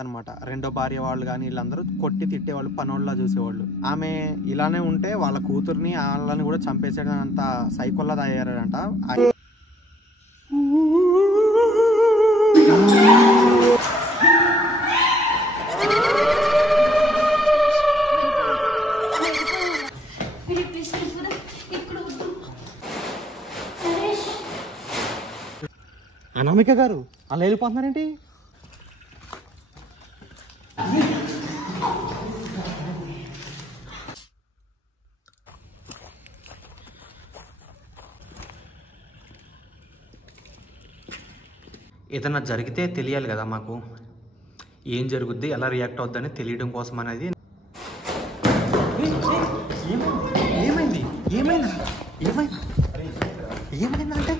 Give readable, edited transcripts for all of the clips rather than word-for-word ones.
అనమాట. రెండో భార్య వాళ్ళు కానీ వీళ్ళందరూ కొట్టి తిట్టేవాళ్ళు, పనోళ్ళ చూసేవాళ్ళు. ఆమె ఇలానే ఉంటే వాళ్ళ కూతుర్ని వాళ్ళని కూడా చంపేసేటంత సైకోల్లా తయారంట. అనామిక గారు అలా వెళ్ళిపోతున్నారేంటి? ఏదన్నా జరిగితే తెలియాలి కదా మాకు, ఏం జరుగుద్ది, ఎలా రియాక్ట్ అవుద్దని తెలియడం కోసం అనేది. ఏమైంది ఏమైంది ఏమైంది ఏమైందంటే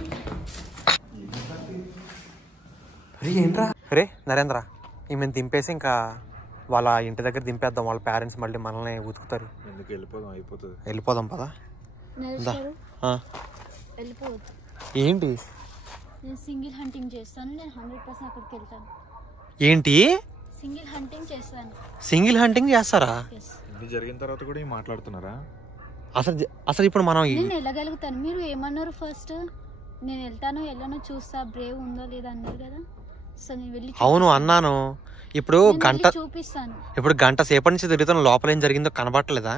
అరే ఏంట్రా? అరే నరేంద్ర, ఈమెను దింపేసి ఇంకా వాళ్ళ ఇంటి దగ్గర దింపేద్దాం. వాళ్ళ పేరెంట్స్ మళ్ళీ మనల్ని ఉతుకుతారు. వెళ్ళిపోదాం పదా. ఏంటి? నేను సింగిల్ హంటింగ్ చేస్తాను. నేను 100% అక్కడికి వెళ్తాను. ఏంటి? సింగిల్ హంటింగ్ చేస్తాను. సింగిల్ హంటింగ్ చేస్తారా? ఇది జరిగిన తర్వాత కూడా మాట్లాడుతున్నారా? అసలు ఇప్పుడు మనం నేను వెళ్ళగలుగుతాను. మీరు ఏమన్నారు ఫస్ట్? నేను వెళ్తాను వెళ్ళను చూస్తా, బ్రేవ్ ఉందో లేదా అన్నారు కదా. సో నేను వెళ్ళి అవును అన్నాను. ఇప్పుడు గంట చూపిస్తాను. ఇప్పుడు గంట సేపటి నుంచి తిరుగుతున్న లోపల ఏం జరిగిందో కనబట్టలేదా?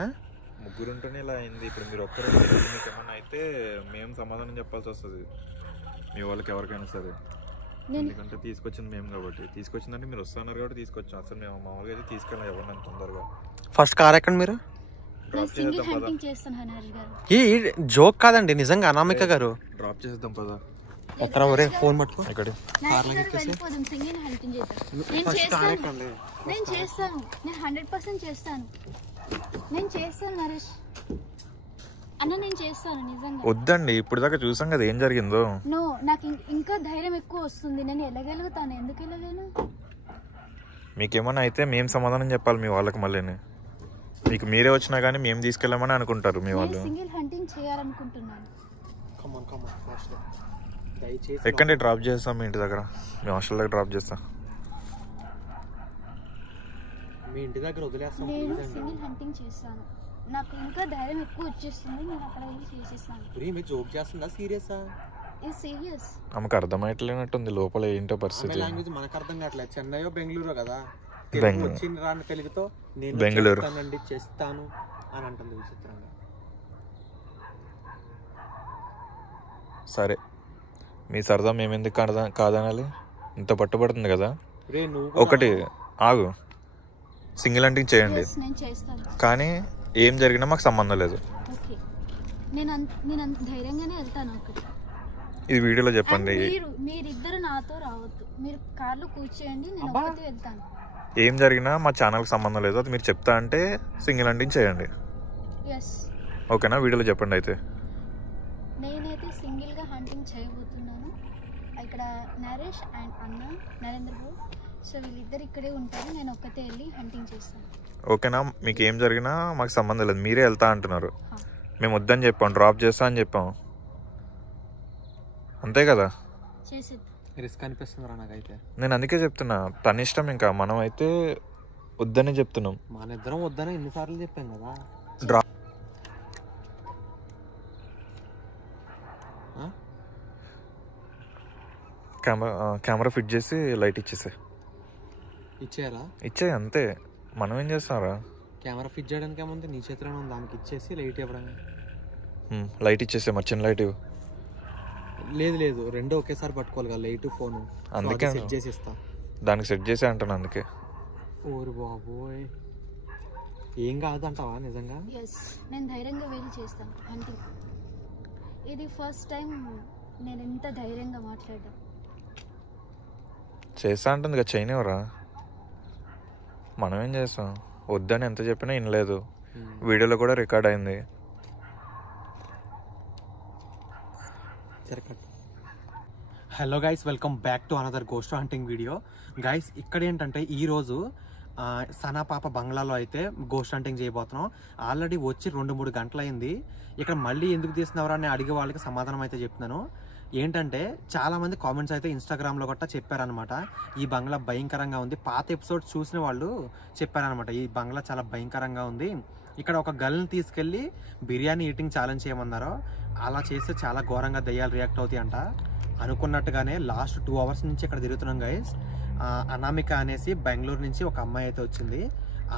ముగ్గురు ఉంటేనే ఇలా అయింది. ఇప్పుడు మీరు ఒక్కరు ఏమన్నా అయితే మేము సమాధానం చెప్పాల్సి వస్తుంది మీ వాళ్ళకి, ఎవరికైనా సరే. ఎందుకంటే తీసుకొచ్చింది మేము కాబట్టి. తీసుకొచ్చిందంటే మీరు వస్తున్నారు కాబట్టి తీసుకొచ్చాం. అసలు మేము మామూలుగా అయితే తీసుకెళ్ళాం ఎవరిని తొందరగా. ఫస్ట్ కార్ ఎక్కండి మీరు. ఈ జోక్ కాదండి, నిజంగా అనామిక గారు. డ్రాప్ చేసేద్దాం పదా. ఎక్కడ ఒరే ఫోన్ పట్టుకో. నేను చేస్తాను. నేను 100% చేస్తాను. నేను చేస్తాను నరేష్ అన్న, నేను చేస్తాను నిజంగా. వద్దండి, ఇప్పుడు దాకా చూసాం కదా ఏం జరిగిందో. నో, నాకు ఇంకా ధైర్యం ఎక్కువ వస్తుంది. నేను వెళ్ళగలుగుతాను. ఎందుకు వెళ్ళలేను? మీకేమన్నా అయితే మేము సమాధానం చెప్పాలి మీ వాళ్ళకి. మళ్ళీ మీకు మీరే వచ్చినా కానీ మేము తీసుకెళ్ళామని అనుకుంటారు మీ వాళ్ళు. సింగిల్ హంటింగ్ చేయాలనుకుంటున్నాను. ఎక్కండి, డ్రాప్ చేస్తాం మీ ఇంటి దగ్గర. మీ హాస్టల్ దగ్గర డ్రాప్ చేస్తా. మీ ఇంటి దగ్గర వదిలేస్తాం. నేను సింగిల్ హంటింగ్ చేస్తాను. నాకు ఇంకా ధైర్యం ఎక్కువ వచ్చేస్తుంది. నేను అక్కడ వెళ్ళి చేసేస్తాను. మీరు జోక్ చేస్తుందా సీరియసా? ఇది సీరియస్. ఆమెకు అర్థమయ్యట్లేనట్టుంది లోపల ఏంటో పరిస్థితి. లాంగ్వేజ్ మనకు అర్థం కావట్లేదు. చెన్నైయో బెంగళూరు కదా, వచ్చిన రాని తెలుగుతో నేను బెంగళూరు చేస్తాను అని అంటుంది విచిత్రంగా. సరే, మీ సరదా మేమెందుకు కాదనాలి? ఇంత పట్టుబడుతుంది కదా. ఒకటి ఆగు, సింగిల్ హంటింగ్ చేయండి, కానీ ఏం జరిగినా మాకు సంబంధం లేదు. నేను ధైర్యంగానే వెళ్తాను. ఇది వీడియోలో చెప్పండి. మీరిద్దరు నాతో రావద్దు. మీరు కార్లో కూర్చోండి, నేను ఒక్కతే వెళ్తాను. ఏం జరిగినా మా ఛానల్కి సంబంధం లేదు. అది మీరు చెప్తా అంటే సింగిల్ హంటింగ్ చేయండి. ఓకేనా? వీడియోలో చెప్పండి. అయితే నేనైతే సింగిల్గా హంటింగ్ చేయబోతున్నాను. ఇక్కడ నరేష్ అండ్ అన్న నరేంద్ర బాబు, సో వీళ్ళిద్దరు ఇక్కడే ఉంటారు. నేను ఒక్కతే వెళ్ళి హంటింగ్ చేస్తాను. ఓకేనా? మీకు ఏం జరిగినా మాకు సంబంధం లేదు. మీరే వెళ్తా అంటున్నారు, మేము వద్దని చెప్పాం, డ్రాప్ చేస్తా అని చెప్పాం, అంతే కదా. రిస్క్ అనిపిస్తుందిరా నాకైతే. నేను అందుకే చెప్తున్నా, తన ఇష్టం. ఇంకా మనం అయితే వద్దని చెప్తున్నాం. మన ఇద్దరం వద్దని ఎన్నిసార్లు చెప్పాం కదా. డ్రాప్ కెమెరా ఫిట్ చేసి లైట్ ఇచ్చేయి అంతే. మనం ఏం చేస్తారా? కెమెరా ఫిట్ చేయడానికి ఏముంది, నీ చేతిలో దానికి ఇచ్చేసి లైట్ ఇవ్వడానికి. లైట్ ఇచ్చేసే, మరి చిన్న లైట్. లేదు రెండు ఒకేసారి పట్టుకోవాలి కదా, లైట్ ఫోన్. అందుకే సెట్ చేసి ఇస్తా. దానికి సెట్ చేసి అంటాను అందుకే. ఓరు బాబోయ్, ఏం కాదంటావా నిజంగా? నేను ధైర్యంగా వెళ్ళి చేస్తాను హంటింగ్. ఇది ఫస్ట్ టైం నేను ఎంత ధైర్యంగా మాట్లాడా. చేస్తా అంటుంది కదా, చేయనివరా? మనం ఏం చేస్తాం? వద్దని ఎంత చెప్పినా వినలేదు. వీడియోలో కూడా రికార్డ్ అయింది. Hello guys, welcome back to another ghost hunting video. Guys, ఇక్కడ ఏంటంటే ఈరోజు సనా పాప బంగ్లాలో అయితే గోస్ట్ హంటింగ్ చేయబోతున్నాం. ఆల్రెడీ వచ్చి 2-3 గంటలు అయింది. ఇక్కడ మళ్ళీ ఎందుకు తీస్తున్నారా అని అడిగే వాళ్ళకి సమాధానం అయితే చెప్తున్నాను. ఏంటంటే చాలామంది కామెంట్స్ అయితే ఇన్స్టాగ్రామ్లో గట్టా చెప్పారనమాట, ఈ బంగ్లా భయంకరంగా ఉంది. పాత ఎపిసోడ్స్ చూసిన వాళ్ళు చెప్పారనమాట, ఈ బంగ్లా చాలా భయంకరంగా ఉంది, ఇక్కడ ఒక గర్ల్ని తీసుకెళ్ళి బిర్యానీ ఈటింగ్ ఛాలెంజ్ చేయమన్నారు, అలా చేస్తే చాలా ఘోరంగా దయ్యాలు రియాక్ట్ అవుతాయి అంట. అనుకున్నట్టుగానే లాస్ట్ 2 hours నుంచి ఇక్కడ తిరుగుతున్నాం గైస్. అనామిక అనేసి బెంగళూరు నుంచి ఒక అమ్మాయి అయితే వచ్చింది.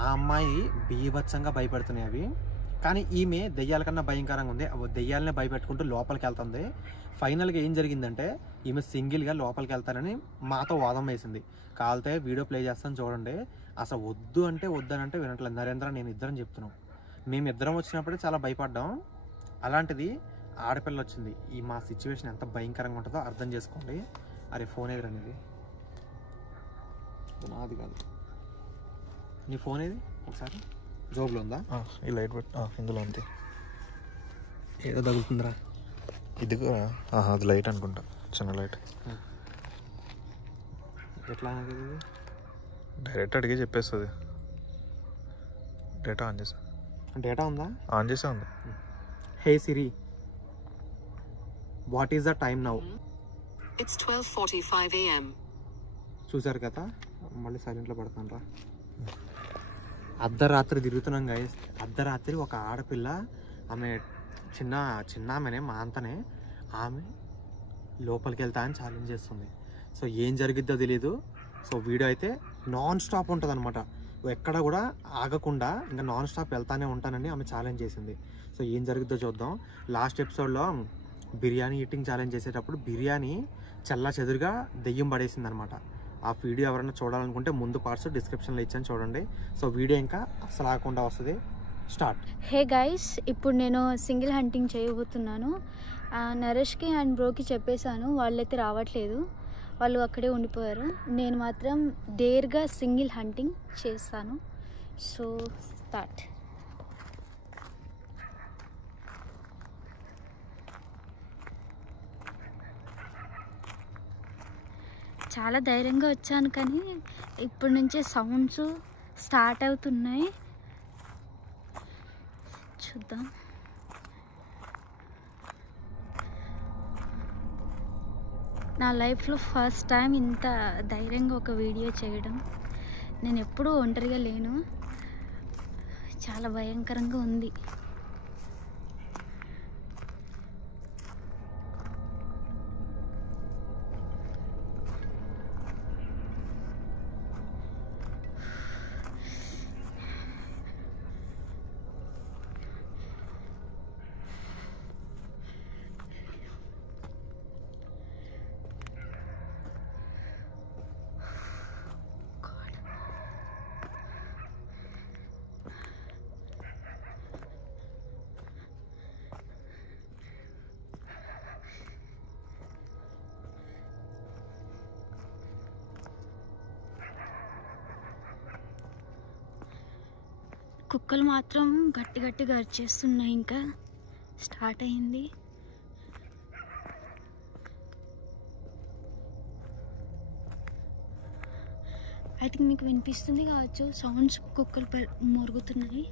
ఆ అమ్మాయి బీభత్సంగా భయపెడుతున్నాయి అవి, కానీ ఈమె దెయ్యాల కన్నా భయంకరంగా ఉంది. దెయ్యాలనే భయపెట్టుకుంటూ లోపలికి వెళ్తుంది. ఫైనల్గా ఏం జరిగిందంటే ఈమె సింగిల్గా లోపలికి వెళ్తానని మాతో వాదం వేసింది. కాలితే వీడియో ప్లే చేస్తాను చూడండి. అసలు వద్దు అంటే వద్దనంటే వినట్లేదు. నరేంద్ర నేను ఇద్దరం చెప్తున్నాం. మేమిద్దరం వచ్చినప్పుడే చాలా భయపడ్డాం, అలాంటిది ఆడపిల్ల వచ్చింది. ఈ మా సిచ్యువేషన్ ఎంత భయంకరంగా ఉంటుందో అర్థం చేసుకోండి. అరే ఫోన్ ఎదురనేది నాది కాదు, నీ ఫోన్ ఏది? ఒకసారి జోబులో ఉందా? ఈ లైట్ ఇందులో అంతే. ఏదో తగులుతుందిరా. ఇది అది లైట్ అనుకుంటా, చిన్న లైట్. ఎట్లా డైరెక్ట్ అడిగి చెప్పేస్తుంది. డేటా ఆన్ చేసా. డేటా ఉందా? ఆన్ చేసే ఉంది. Hey Siri, what is the time now? It's 12:45 a.m. చూసారు కదా, మళ్ళీ సైలెంట్లో పడతాను రా. అర్ధరాత్రి తిరుగుతున్నాం గైస్. అర్ధరాత్రి ఒక ఆడపిల్ల, ఆమె చిన్న ఆమెనే, మా అంతనే, ఆమె లోపలికి వెళ్తా అని ఛాలెంజ్ చేస్తుంది. సో ఏం జరిగిద్దో తెలీదు. సో వీడియో అయితే నాన్ స్టాప్ ఉంటుంది అనమాట, ఎక్కడ కూడా ఆగకుండా ఇంకా నాన్ స్టాప్ వెళ్తానే ఉంటానని ఆమె ఛాలెంజ్ చేసింది. సో ఏం జరుగుద్దో చూద్దాం. లాస్ట్ ఎపిసోడ్లో బిర్యానీ ఈటింగ్ ఛాలెంజ్ చేసేటప్పుడు బిర్యానీ చల్లా చెదురుగా దెయ్యం పడేసింది అనమాట. ఆ వీడియో ఎవరైనా చూడాలనుకుంటే ముందు పార్ట్స్ డిస్క్రిప్షన్లో ఇచ్చాను చూడండి. సో వీడియో ఇంకా అస్సలు ఆగకుండా వస్తుంది. స్టార్ట్. హే గైస్, ఇప్పుడు నేను సింగిల్ హంటింగ్ చేయబోతున్నాను. నరేష్కి అండ్ బ్రోకి చెప్పేశాను, వాళ్ళైతే రావట్లేదు, వాళ్ళు అక్కడే ఉండిపోయారు. నేను మాత్రం డేర్గా సింగిల్ హంటింగ్ చేస్తాను. So start. చాలా ధైర్యంగా వచ్చాను, కానీ ఇప్పటి నుంచే సౌండ్స్ స్టార్ట్ అవుతున్నాయి. చూద్దాం. నా లైఫ్లో ఫస్ట్ టైం ఇంత ధైర్యంగా ఒక వీడియో చేయడం. నేను ఎప్పుడూ ఒంటరిగా లేను, చాలా భయంకరంగా ఉంది. కుక్కలు మాత్రం గట్టి గట్టిగా అరిచేస్తున్నాయి. ఇంకా స్టార్ట్ అయింది. ఐ థింక్ మీకు వినిపిస్తుంది కావచ్చు, సౌండ్స్ కుక్కలు మొరుగుతున్నాయి.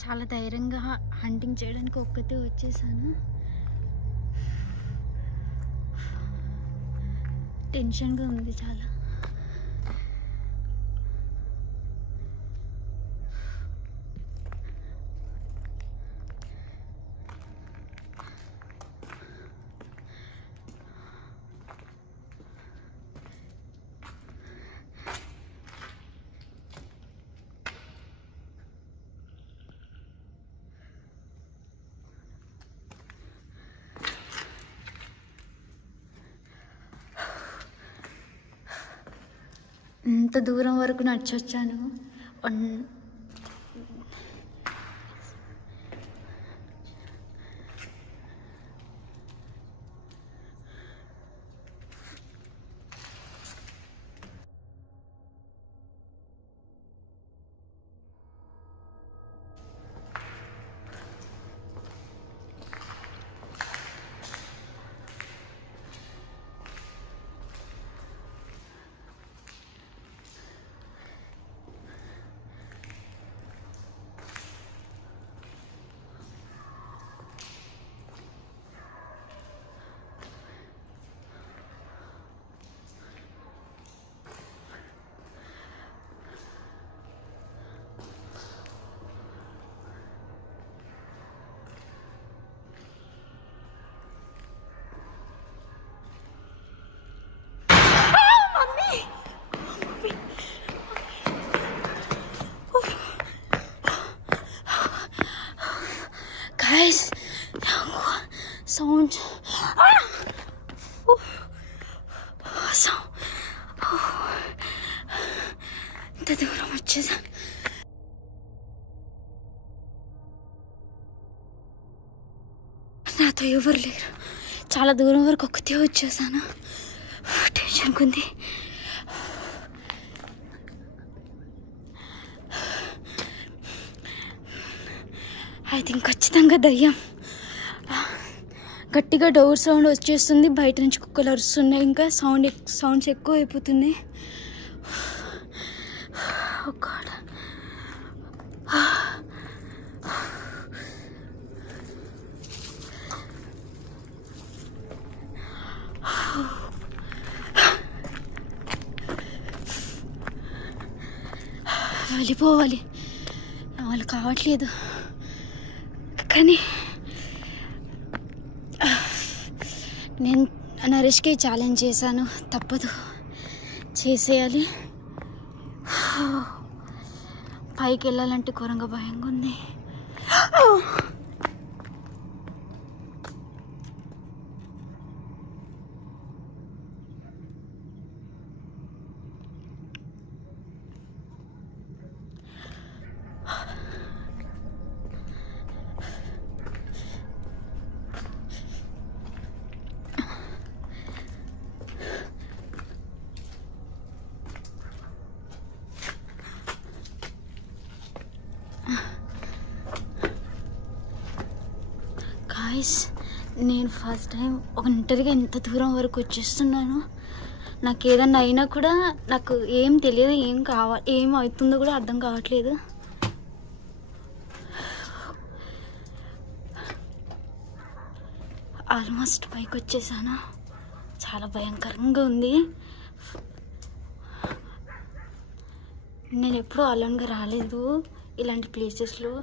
చాలా ధైర్యంగా హంటింగ్ చేయడానికి ఒక్కతే వచ్చేసాను. టెన్షన్గా ఉంది చాలా. ఇంత దూరం వరకు నడిచొచ్చాను. Guys, sound. ఇంత దూరం వచ్చేసా. నాతో ఎవరు లేరు. చాలా దూరం వరకు ఒక్కతే వచ్చేసాను. టెన్షన్గా ఉంది. ఐ థింక్ ఖచ్చితంగా దయ్యం. గట్టిగా డోర్ సౌండ్ వచ్చేస్తుంది. బయట నుంచి కుక్కలు అరుస్తున్నాయి. ఇంకా సౌండ్స్ ఎక్కువ అయిపోతున్నాయి. వెళ్ళిపోవాలి. వాళ్ళు కావట్లేదు. కానీ నేను నరేష్కి ఛాలెంజ్ చేశాను. తప్పదు, చేసేయాలి. పైకి వెళ్ళాలంటే ఘోరంగా భయంగా ఉంది. నేను ఫస్ట్ టైం ఒంటరిగా ఇంత దూరం వరకు వచ్చేస్తున్నాను. నాకు ఏదన్నా అయినా కూడా నాకు ఏం తెలియదు. ఏం అవుతుందో కూడా అర్థం కావట్లేదు. ఆల్మోస్ట్ పైకి వచ్చేసాను. చాలా భయంకరంగా ఉంది. నేను ఎప్పుడూ అలోన్గా రాలేదు ఇలాంటి ప్లేసెస్లో.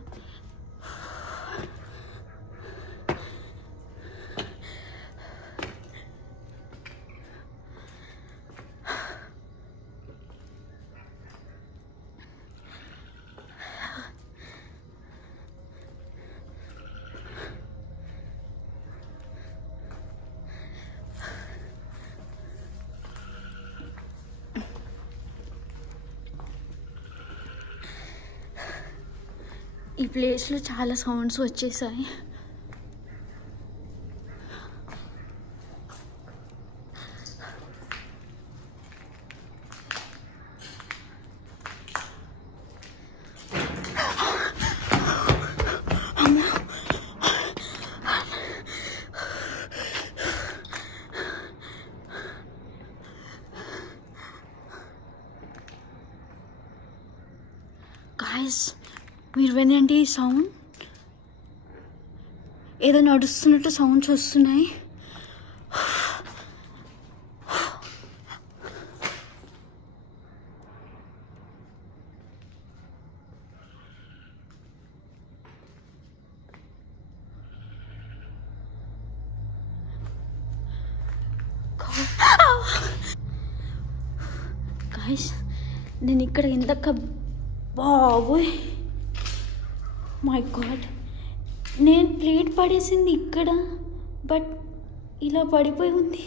ఈ ప్లేస్లో చాలా సౌండ్స్ వచ్చేసాయి. గాయ్స్, మీరు వినండి ఈ సౌండ్. ఏదో నడుస్తున్నట్టు సౌండ్స్ వస్తున్నాయి. గాయ్స్, నేను ఇక్కడ ఇందాక బాబోయ్ మై గాడ్, నేను ప్లేట్ పడేసింది ఇక్కడ, బట్ ఇలా పడిపోయి ఉంది.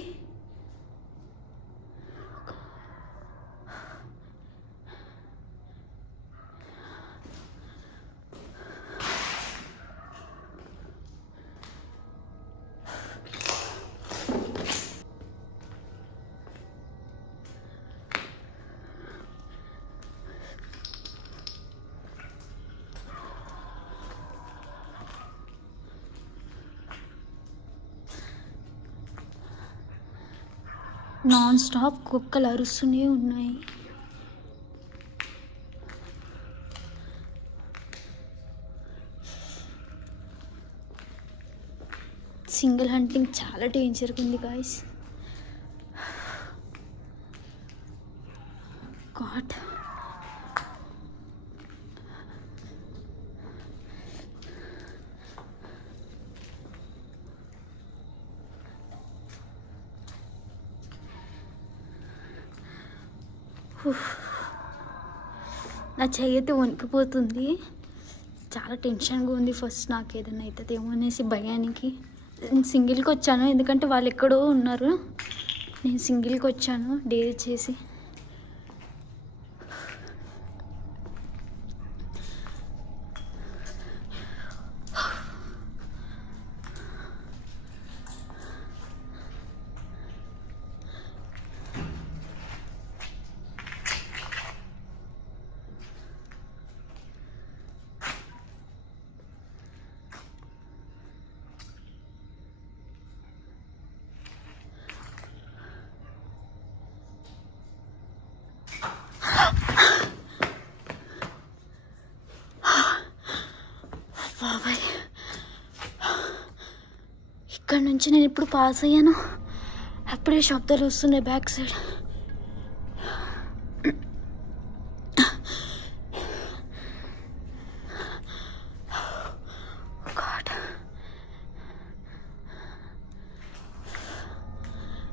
నాన్ స్టాప్ కుక్కలు అరుస్తూనే ఉన్నాయి. సింగిల్ హంటింగ్ చాలా డేంజర్గా ఉంది గాయస్. గాడ్, నా చెయ్యి అయితే వణికిపోతుంది. చాలా టెన్షన్గా ఉంది. ఫస్ట్ నాకు ఏదైనా అవుతుందేమో అనేసి భయానికి నేను సింగిల్కి వచ్చాను. ఎందుకంటే వాళ్ళు ఎక్కడో ఉన్నారు, నేను సింగిల్కి వచ్చాను డేర్ చేసి. బాబాయ్, ఇక్కడ నుంచి నేను ఇప్పుడు పాస్ అయ్యాను, అప్పుడే శబ్దాలు వస్తున్నాయి బ్యాక్ సైడ్.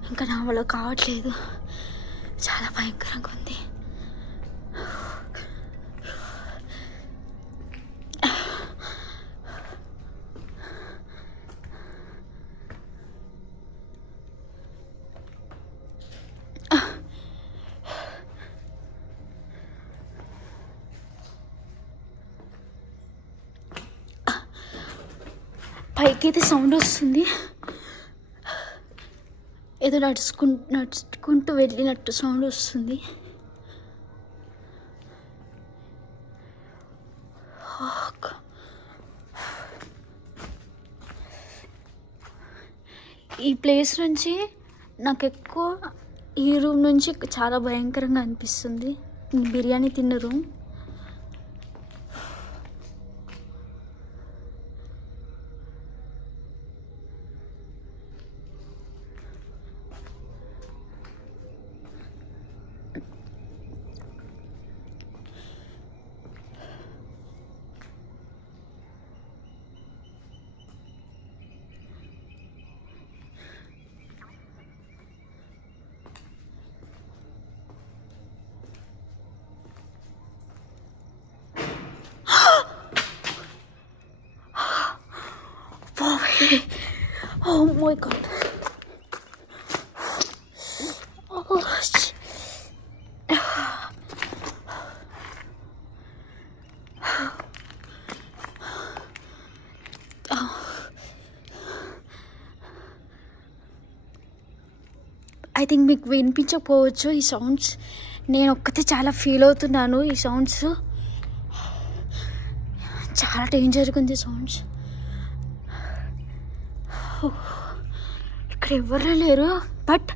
ఇంకా నా వల్ల కావట్లేదు, చాలా భయంకరంగా ఉంది. పైకి అయితే సౌండ్ వస్తుంది, ఏదో నడుచుకుంటూ వెళ్ళినట్టు సౌండ్ వస్తుంది. ఈ ప్లేస్ నుంచి నాకు ఎక్కువ ఈ రూమ్ నుంచి చాలా భయంకరంగా అనిపిస్తుంది. బిర్యానీ తిన్న room. Oh my god. Oh, I think మీకు వినిపించకపోవచ్చు ఈ సౌండ్స్. నేను ఒక్కతే చాలా ఫీల్ అవుతున్నాను. ఈ సౌండ్స్ చాలా డేంజర్గా ఉంది సౌండ్స్. ఇక్కడ ఎవరు లేరు, బట్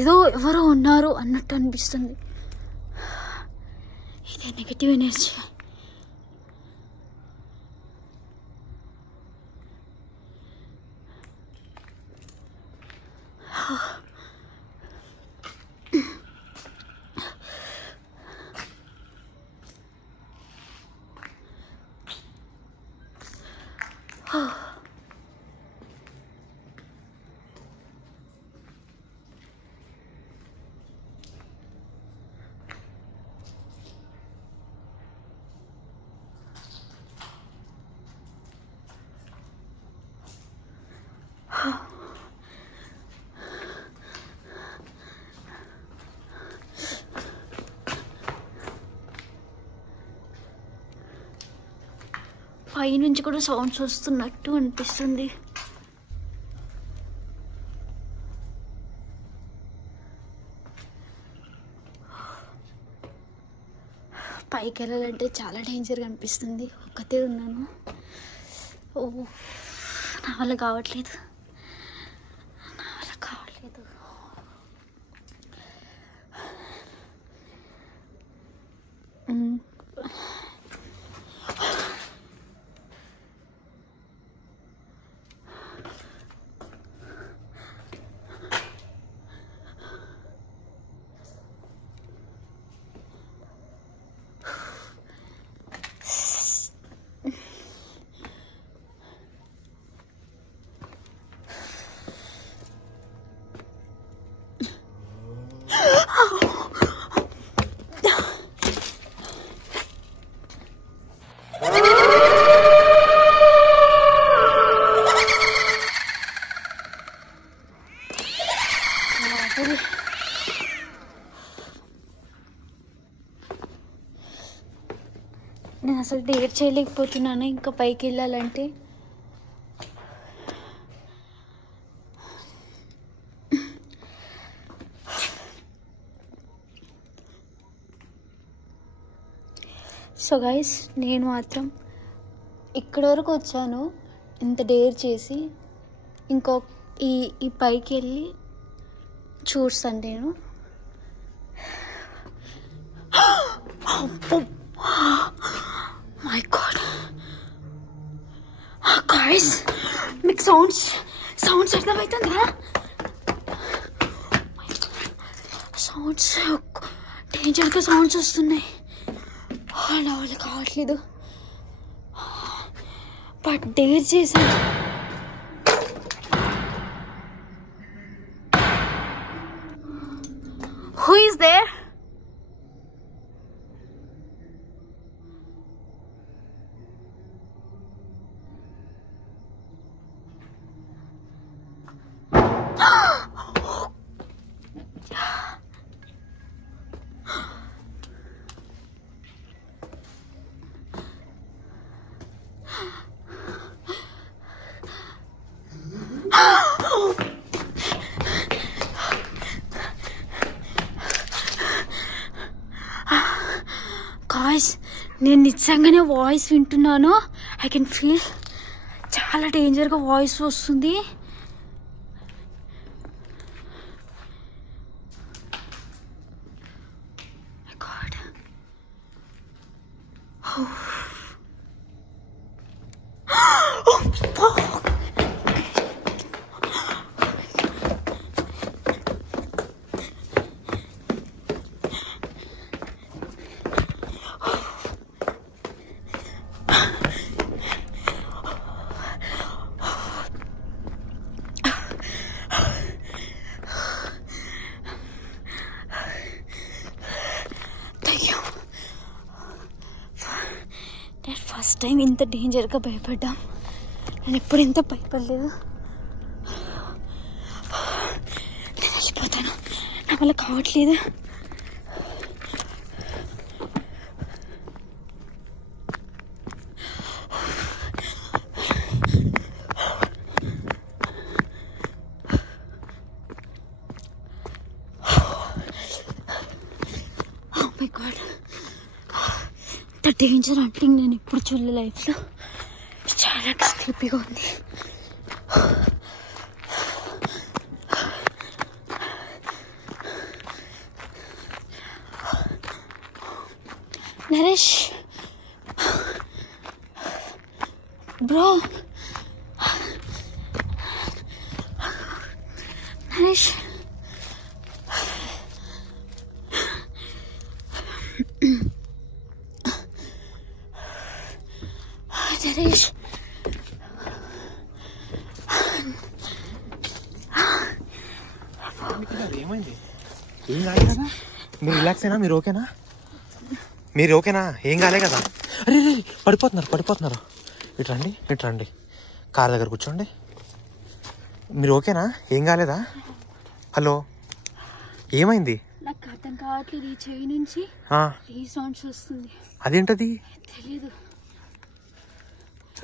ఏదో ఎవరో ఉన్నారు అన్నట్టు అనిపిస్తుంది. ఇదే నెగటివ్ ఎనర్జీ. పై నుంచి కూడా సౌండ్స్ వస్తున్నట్టు అనిపిస్తుంది. పైకి వెళ్ళాలంటే చాలా డేంజర్గా అనిపిస్తుంది. ఒక్కతే ఉన్నాను. ఓ, నా వల్ల కావట్లేదు. నేను అసలు డేర్ చేయలేకపోతున్నాను ఇంకా పైకి వెళ్ళాలంటే. సో గైస్, నేను మాత్రం ఇక్కడ వరకు వచ్చాను ఇంత డేర్ చేసి. ఇంకో ఈ పైకి వెళ్ళి చూస్తాను నేను. మై గాడ్ గాయ్స్, మీకు సౌండ్స్ అర్థమవుతుందా? సౌండ్స్ డేంజర్గా సౌండ్స్ వస్తున్నాయి. అలా వాళ్ళు కావట్లేదు, బట్ డేర్ చేశాను. Who is there? గాయ్స్, నేను నిజంగానే వాయిస్ వింటున్నాను. ఐ కెన్ ఫీల్ చాలా డేంజర్గా వాయిస్ వస్తుంది. మై గాడ్, ఫస్ట్ టైం ఇంత డేంజర్గా భయపడ్డాం. నేను ఎప్పుడు ఇంత భయపడలేదు. నేను వెళ్ళిపోతాను, నా వల్ల కావట్లేదు. ఓ మై గాడ్, ఇంత డేంజర్ అంటే నేను ఎప్పుడు చూడలే లైఫ్లో. చాలా స్లీపీగా ఉంది. నరేష్ బ్రో, నరేష్ నరేష్ ఏమైంది? ఏం కాలే కదా? మీరు రిలాక్స్ అయినా? మీరు ఓకేనా? మీరు ఓకేనా? ఏం కాలే కదా? అరే పడిపోతున్నారు. ఇటు రండి, కార్ దగ్గర కూర్చోండి. మీరు ఓకేనా? ఏం కాలేదా? హలో, ఏమైంది? నాకు అర్థం కావట్లేదు. ఈ చెవి నుంచి రీసౌండ్స్ వస్తుంది. అదేంటది? తెలీదు.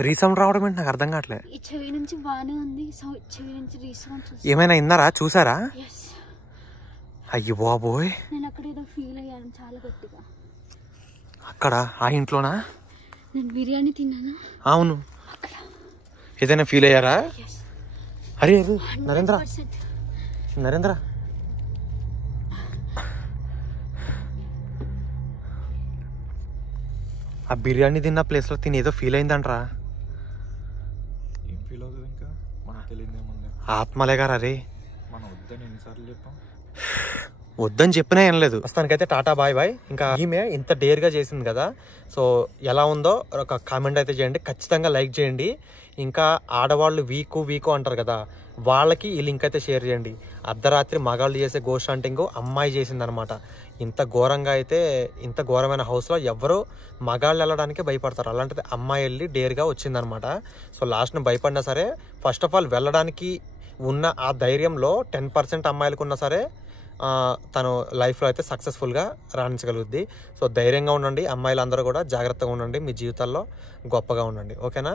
రీసౌండ్ రావడం ఏంటి? నాకు అర్థం కావట్లేదు. ఈ చెవి నుంచి బాగానే ఉంది, చెవి నుంచి రీసౌండ్స్ వస్తుంది. ఏమైనా విన్నారా? చూసారా? ఎస్, అయ్యో బాబోయ్, నేను అక్కడ ఏదో ఫీల్ అయ్యాను చాలా గట్టిగా. అక్కడ ఆ ఇంట్లోనా? నేను బిర్యానీ తిన్నాను. అవును, ఏదైనా ఫీల్ అయ్యారా? అరే నరేంద్ర, 100%. ఆ బిర్యానీ తిన్న ప్లేస్లో తిని ఏదో ఫీల్ అయిందంట్రా. ఏం ఫీల్ అవుతుంది ఇంకా, మనకు తెలియదేముంది. ఆత్మలే గారు అరే, మనం వద్దని ఎన్నిసార్లు చెప్పాం. వద్దని చెప్పినా ఏం లేదు. ప్రస్తుతానికైతే టాటా బాయ్ బాయ్. ఇంకా ఈమె ఇంత డేర్గా చేసింది కదా, సో ఎలా ఉందో ఒక కామెంట్ అయితే చేయండి, ఖచ్చితంగా లైక్ చేయండి. ఇంకా ఆడవాళ్ళు వీకు అంటారు కదా, వాళ్ళకి ఈ లింక్ అయితే షేర్ చేయండి. అర్ధరాత్రి మగాళ్ళు చేసే గోస్ట్ హంటింగ్ అమ్మాయి చేసిందనమాట. ఇంత ఘోరంగా అయితే, ఇంత ఘోరమైన హౌస్లో ఎవరు మగాళ్ళు వెళ్ళడానికి భయపడతారు, అలాంటిది అమ్మాయి వెళ్ళి డేర్గా వచ్చిందనమాట. సో లాస్ట్ను భయపడినా సరే, ఫస్ట్ ఆఫ్ ఆల్ వెళ్ళడానికి ఉన్న ఆ ధైర్యంలో 10% అమ్మాయిలకు ఉన్నా సరే తను లైఫ్లో అయితే సక్సెస్ఫుల్గా రాణించగలుగుద్ది. సో ధైర్యంగా ఉండండి అమ్మాయిలందరూ కూడా, జాగ్రత్తగా ఉండండి, మీ జీవితాల్లో గొప్పగా ఉండండి, ఓకేనా.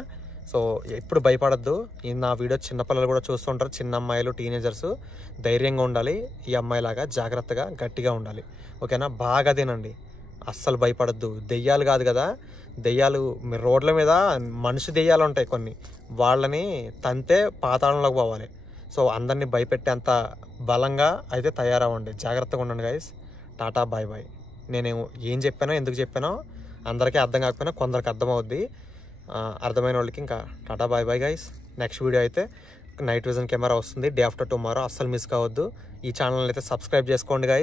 సో ఎప్పుడు భయపడద్దు. నా వీడియో చిన్నపిల్లలు కూడా చూస్తుంటారు, చిన్న అమ్మాయిలు, టీనేజర్స్. ధైర్యంగా ఉండాలి, ఈ అమ్మాయిలాగా జాగ్రత్తగా గట్టిగా ఉండాలి, ఓకేనా. బాగా తినండి, అస్సలు భయపడద్దు. దెయ్యాలు కాదు కదా, దెయ్యాలు మీరు రోడ్ల మీద మనిషి దెయ్యాలు ఉంటాయి కొన్ని, వాళ్ళని తంతే పాతాళంలోకి పోవాలి. సో అందరినీ భయపెట్టేంత బలంగా అయితే తయారవ్వండి, జాగ్రత్తగా ఉండండి గైస్. Tata bye bye. నేను ఏం చెప్పానో ఎందుకు చెప్పానో అందరికీ అర్థం కాకపోయినా కొందరికి అర్థమవుద్ది, అర్థమైన వాళ్ళకి ఇంకా tata bye bye guys. Next video అయితే నైట్ విజన్ కెమెరా వస్తుంది డే ఆఫ్టర్ టుమారో, అస్సలు మిస్ కావద్దు. ఈ ఛానల్ అయితే సబ్స్క్రైబ్ చేసుకోండి గైస్.